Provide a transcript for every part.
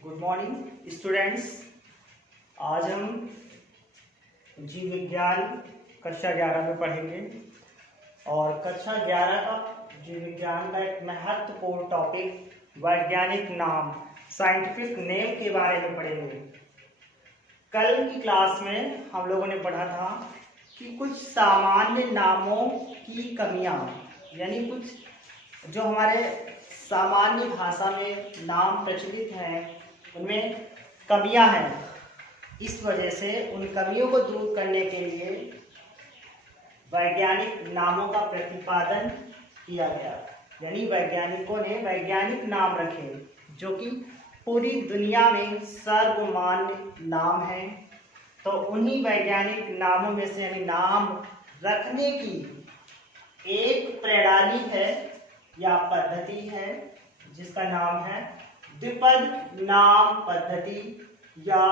Good morning students. आज हम जीव विज्ञान कक्षा 11 में पढ़ेंगे और कक्षा 11 का जीव विज्ञान का एक महत्वपूर्ण टॉपिक वैज्ञानिक नाम, साइंटिफिक नेम के बारे में पढ़ेंगे। कल की क्लास में हम लोगों ने पढ़ा था कि कुछ सामान्य नामों की कमियां, यानी कुछ जो हमारे सामान्य भाषा में नाम प्रचलित हैं उनमें कमियां हैं। इस वजह से उन कमियों को दूर करने के लिए वैज्ञानिक नामों का प्रतिपादन किया गया, यानी वैज्ञानिकों ने वैज्ञानिक नाम रखे जो कि पूरी दुनिया में सर्वमान्य नाम हैं। तो उन्हीं वैज्ञानिक नामों में से यानी नाम रखने की एक प्रणाली है या पद्धति है जिसका नाम है द्विपद नाम पद्धति या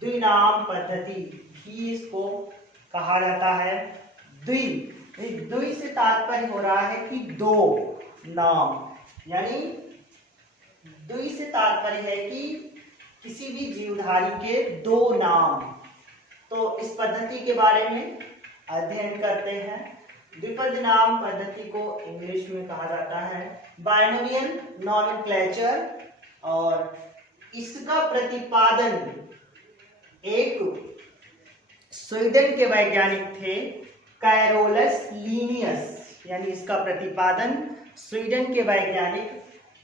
द्विनाम पद्धति भी इसको कहा जाता है। द्वि से तात्पर्य हो रहा है कि दो नाम, यानी द्वि से तात्पर्य है कि किसी भी जीवधारी के दो नाम। तो इस पद्धति के बारे में अध्ययन करते हैं। द्विपद नाम पद्धति को इंग्लिश में कहा जाता है बाइनोमियल नॉमेनक्लेचर, और इसका प्रतिपादन एक स्वीडन के वैज्ञानिक थे कैरोलस लीनियस, यानी इसका प्रतिपादन स्वीडन के वैज्ञानिक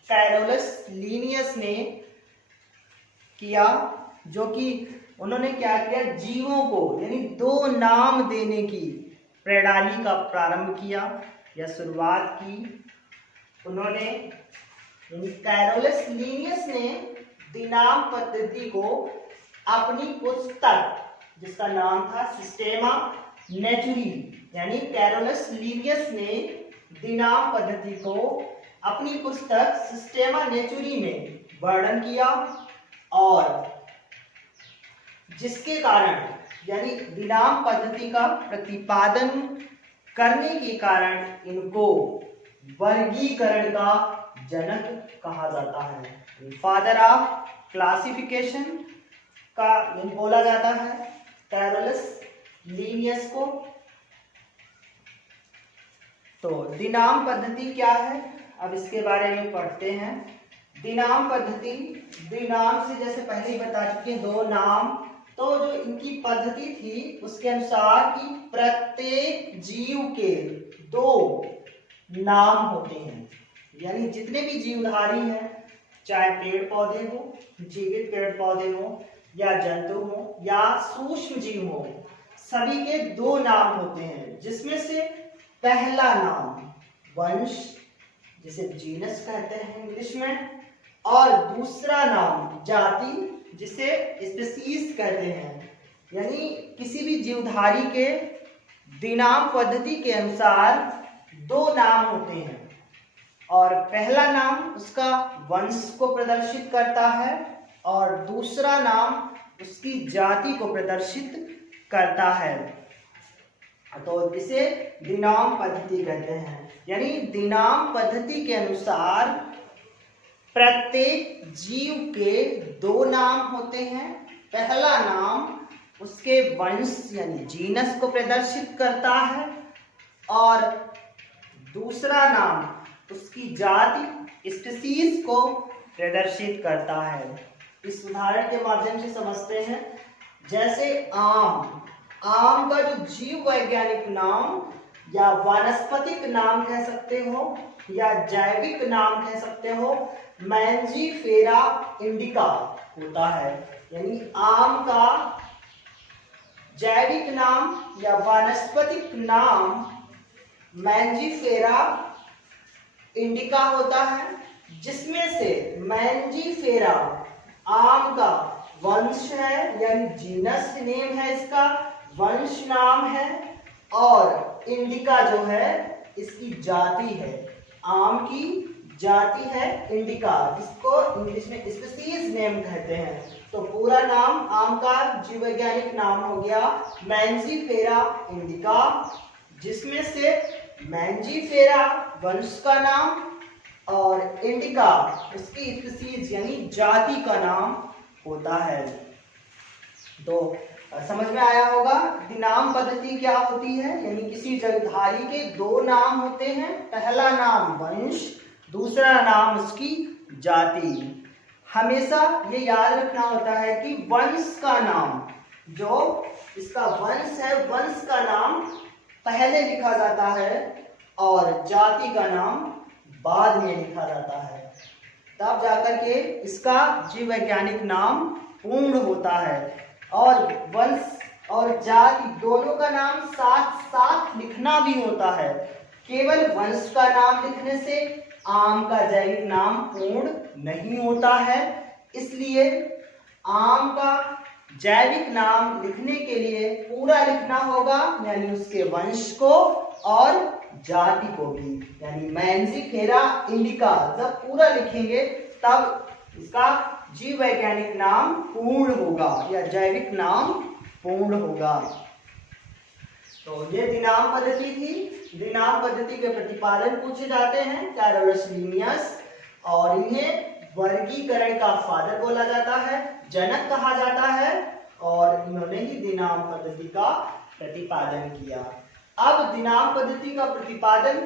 कैरोलस लीनियस ने किया, जो कि उन्होंने क्या किया, जीवों को यानी दो नाम देने की प्रणाली का प्रारंभ किया या शुरुआत की। उन्होंने कैरोलस लीनियस ने द्विनाम पद्धति को अपनी पुस्तक जिसका नाम था सिस्टेमा नेचुरी, यानी कैरोलस लीनियस ने द्विनाम पद्धति को अपनी पुस्तक सिस्टेमा नेचुरी में वर्णन किया, और जिसके कारण यानी द्विनाम पद्धति का प्रतिपादन करने के कारण इनको वर्गीकरण का जनक कहा जाता है। फादर ऑफ क्लासिफिकेशन का बोला जाता है कैरोलस लीनियस को। तो द्विनाम पद्धति क्या है, अब इसके बारे में पढ़ते हैं। द्विनाम पद्धति, द्विनाम से जैसे पहले ही बता चुके दो नाम, तो जो इनकी पद्धति थी उसके अनुसार कि प्रत्येक जीव के दो नाम होते हैं, यानी जितने भी जीवधारी हैं, चाहे पेड़ पौधे हो, जीवित पेड़ पौधे हो या जंतु हो या सूक्ष्म जीव हो, सभी के दो नाम होते हैं, जिसमें से पहला नाम वंश जिसे जीनस कहते हैं इंग्लिश में, और दूसरा नाम जाति जिसे स्पीशीज कहते हैं। यानी किसी भी जीवधारी के द्विनाम पद्धति के अनुसार दो नाम होते हैं, और पहला नाम उसका वंश को प्रदर्शित करता है और दूसरा नाम उसकी जाति को प्रदर्शित करता है। तो इसे द्विनाम पद्धति कहते हैं। यानी द्विनाम पद्धति के अनुसार प्रत्येक जीव के दो नाम होते हैं। पहला नाम उसके वंश यानी जीनस को प्रदर्शित करता है, और दूसरा नाम उसकी जाति स्पीशीज को प्रदर्शित करता है। इस उदाहरण के माध्यम से समझते हैं। जैसे आम का जो जीव वैज्ञानिक नाम या वानस्पतिक नाम कह सकते हो या जैविक नाम कह सकते हो, मैंजीफेरा इंडिका होता है। यानी आम का जैविक नाम या वानस्पतिक नाम मैंजीफेरा इंडिका होता है, जिसमें से मैंजीफेरा आम का वंश है, यानी जीनस नेम है, इसका वंश नाम है, और इंडिका जो है इसकी जाति है। आम की जाति है इंडिका, इसको इंग्लिश में स्पीशीज नेम कहते हैं। तो पूरा नाम आम का जीव वैज्ञानिक नाम हो गया मैंजीफेरा इंडिका, जिसमें से मैंजीफेरा वंश का नाम और इंडिका उसकी स्पीसीज यानी जाति का नाम होता है। तो समझ में आया होगा नाम पद्धति क्या होती है, यानी किसी जलधारी के दो नाम होते हैं, पहला नाम वंश, दूसरा नाम उसकी जाति। हमेशा ये याद रखना होता है कि वंश का नाम, जो इसका वंश है, वंश का नाम पहले लिखा जाता है और जाति का नाम बाद में लिखा जाता है, तब जाकर के इसका जीव वैज्ञानिक नाम पूर्ण होता है। और वंश और जाति दोनों का नाम साथ साथ लिखना भी होता है। केवल वंश का नाम लिखने से आम का जैविक नाम पूर्ण नहीं होता है, इसलिए आम का जैविक नाम लिखने के लिए पूरा लिखना होगा, यानी उसके वंश को और जाति को भी, यानी मैंजीफेरा इंडिका जब पूरा लिखेंगे तब इसका जीव वैज्ञानिक नाम पूर्ण होगा या जैविक नाम पूर्ण होगा। तो ये दिनाम पद्धति थी। दिनाम पद्धति के प्रतिपादन पूछे जाते हैं कैरोलस लीनियस, और इन्हें वर्गीकरण का फादर बोला जाता है, जनक कहा जाता है, और इन्होंने ही दिनाम पद्धति का प्रतिपादन किया। अब दिनाम पद्धति का प्रतिपादन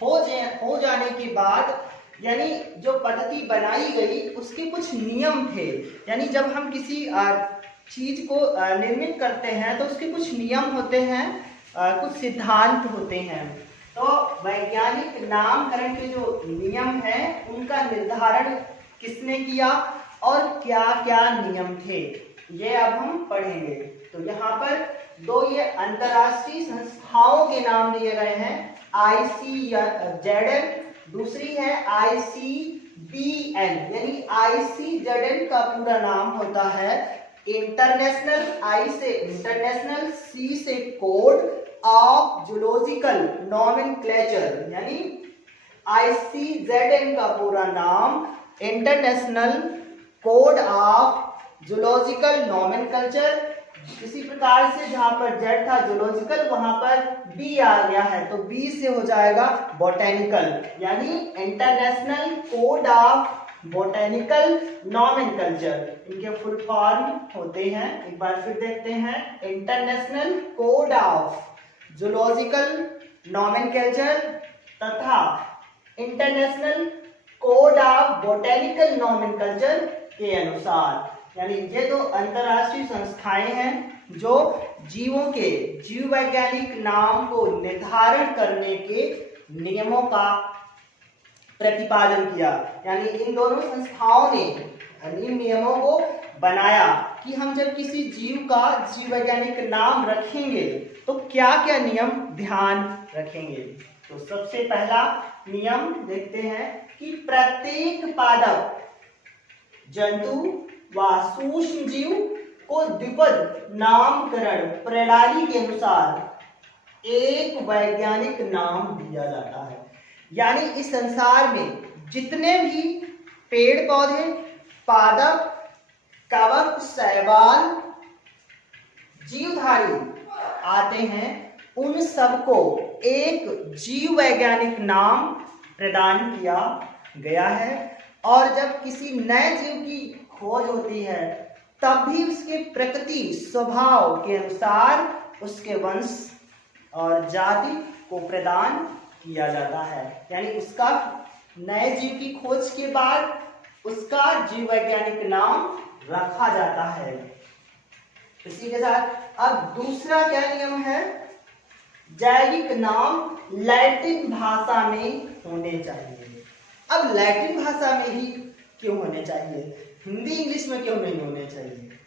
हो जाने के बाद, यानी जो पद्धति बनाई गई उसके कुछ नियम थे, यानी जब हम किसी चीज को निर्मित करते हैं तो उसके कुछ नियम होते हैं, कुछ सिद्धांत होते हैं। तो वैज्ञानिक नामकरण के जो नियम हैं उनका निर्धारण किसने किया और क्या क्या नियम थे, ये अब हम पढ़ेंगे। तो यहाँ पर दो ये अंतरराष्ट्रीय संस्थाओं के नाम दिए गए हैं, ICZN, दूसरी है ICBN, यानी ICZN का पूरा नाम होता है इंटरनेशनल, I से इंटरनेशनल, C से कोड ऑफ जूलॉजिकल नॉमेनक्लेचर, यानी ICZN का पूरा नाम international code of zoological nomenclature. इसी प्रकार से जहां पर Z था जूलॉजिकल, वहां पर B आ गया है, तो B से हो जाएगा बोटेनिकल, यानी international code of botanical nomenclature. इनके फुल फॉर्म होते हैं, एक बार फिर देखते हैं, international code of zoological nomenclature तथा international code of botanical nomenclature के अनुसार। यानी ये दो अंतरराष्ट्रीय संस्थाएं हैं जो जीवों के जीव वैज्ञानिक नाम को निर्धारण करने के नियमों का प्रतिपादन किया। यानी इन दोनों संस्थाओं ने इन नियमों को बनाया कि हम जब किसी जीव का जीव वैज्ञानिक नाम रखेंगे तो क्या क्या नियम ध्यान रखेंगे। तो सबसे पहला नियम देखते हैं कि प्रत्येक पादप जंतु व सूक्ष्म जीव को द्विपद नामकरण प्रणाली के अनुसार एक वैज्ञानिक नाम दिया जाता है। यानी इस संसार में जितने भी पेड़ पौधे, पादप, कवक, शैवाल, जीवधारी आते हैं, उन सबको एक जीव वैज्ञानिक नाम प्रदान किया गया है। और जब किसी नए जीव की खोज होती है तब भी उसके प्रकृति स्वभाव के अनुसार उसके वंश और जाति को प्रदान किया जाता है। यानी उसका नए जीव की खोज के बाद उसका जीव वैज्ञानिक नाम रखा जाता है। इसी के साथ अब दूसरा क्या नियम है, जैविक नाम लैटिन भाषा में होने चाहिए। अब लैटिन भाषा में ही क्यों होने चाहिए, हिंदी इंग्लिश में क्यों नहीं होने चाहिए?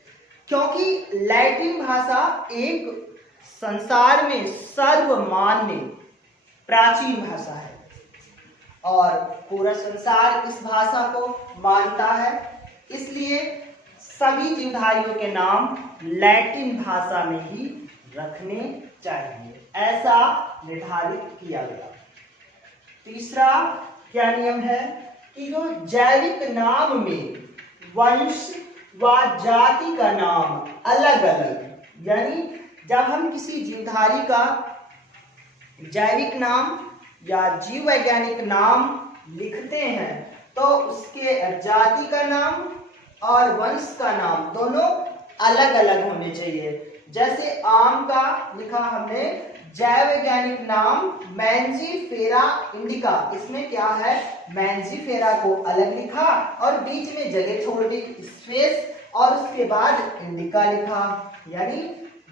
क्योंकि लैटिन भाषा एक संसार में सर्वमान्य प्राचीन भाषा है और पूरा संसार इस भाषा को मानता है, इसलिए सभी जीवधारियों के नाम लैटिन भाषा में ही रखने चाहिए, ऐसा निर्धारित किया गया। तीसरा क्या नियम है कि जो जैविक नाम में वंश व जाति का नाम अलग अलग, यानी जब हम किसी जीवधारी का जैविक नाम या जीव वैज्ञानिक नाम लिखते हैं तो उसके जाति का नाम और वंश का नाम दोनों अलग अलग होने चाहिए। जैसे आम का लिखा हमने जैव वैज्ञानिक नाम मैंजीफेरा इंडिका, इसमें क्या है, मैंजीफेरा को अलग लिखा और बीच में जगह छोड़ दी स्पेस और उसके बाद इंडिका लिखा। यानी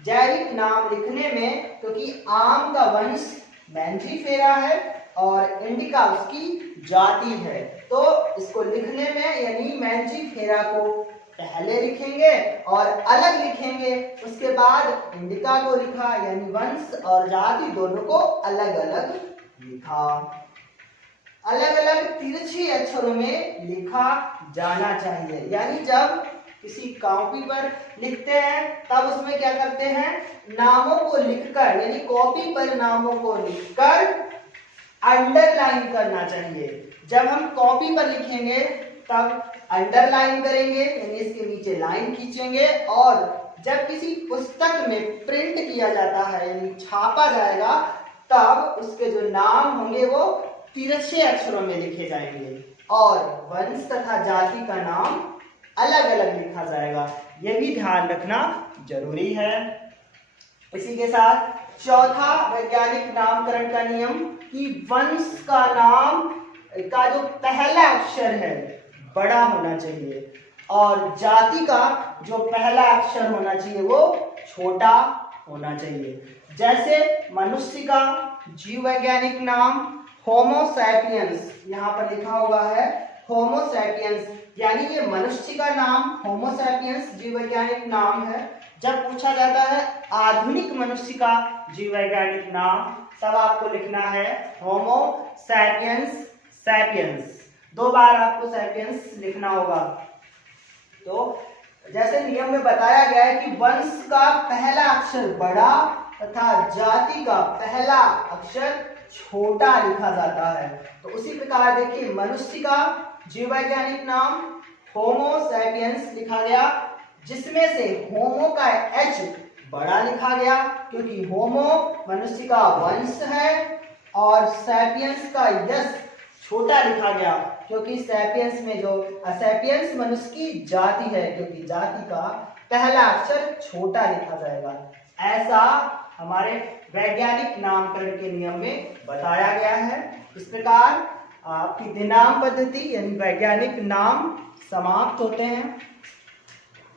जैविक नाम लिखने में क्योंकि आम का वंश मैंजीफेरा है और इंडिका उसकी जाति है, तो इसको लिखने में यानी मैंजीफेरा को पहले लिखेंगे और अलग लिखेंगे, उसके बाद इंडिका को लिखा यानी वंश और जाति दोनों को अलग अलग लिखा। अलग अलग तिरछे अक्षरों में लिखा जाना चाहिए। यानी जब किसी कॉपी पर लिखते हैं तब उसमें क्या करते हैं, नामों को लिखकर यानी कॉपी पर नामों को लिखकर अंडरलाइन करना चाहिए। जब हम कॉपी पर लिखेंगे तब अंडरलाइन करेंगे यानी इसके नीचे लाइन खींचेंगे और जब किसी पुस्तक में प्रिंट किया जाता है यानी छापा जाएगा तब उसके जो नाम होंगे वो तिरछे अक्षरों में लिखे जाएंगे और वंश तथा जाति का नाम अलग अलग लिखा जाएगा। यह भी ध्यान रखना जरूरी है। इसी के साथ चौथा वैज्ञानिक नामकरण का नियम कि वंश का नाम का जो पहला अक्षर है बड़ा होना चाहिए और जाति का जो पहला अक्षर होना चाहिए वो छोटा होना चाहिए। जैसे मनुष्य का जीव वैज्ञानिक नाम होमो सैपियंस, यहाँ पर लिखा हुआ है होमो सैपियंस, यानी ये मनुष्य का नाम होमो सैपियंस जीव वैज्ञानिक नाम है। जब पूछा जाता है आधुनिक मनुष्य का जीव वैज्ञानिक नाम तब आपको लिखना है होमो सैपियंस सैपियंस, 2 बार आपको सैपियंस लिखना होगा। तो जैसे नियम में बताया गया है कि वंश का पहला अक्षर बड़ा तथा जाति का पहला अक्षर छोटा लिखा जाता है, तो उसी प्रकार देखिए मनुष्य का जीव वैज्ञानिक नाम होमो सैपियंस लिखा गया, जिसमें से होमो का एच बड़ा लिखा गया क्योंकि होमो मनुष्य का वंश है और सैपियंस का यस छोटा लिखा गया क्योंकि सैपियंस में जो सैपियंस मनुष्य की जाति है क्योंकि जाति का पहला अक्षर छोटा लिखा जाएगा। ऐसा हमारे वैज्ञानिक नामकरण के नियम में बताया गया है। इस प्रकार आपकी दिनांक पद्धति यानी वैज्ञानिक नाम समाप्त होते हैं।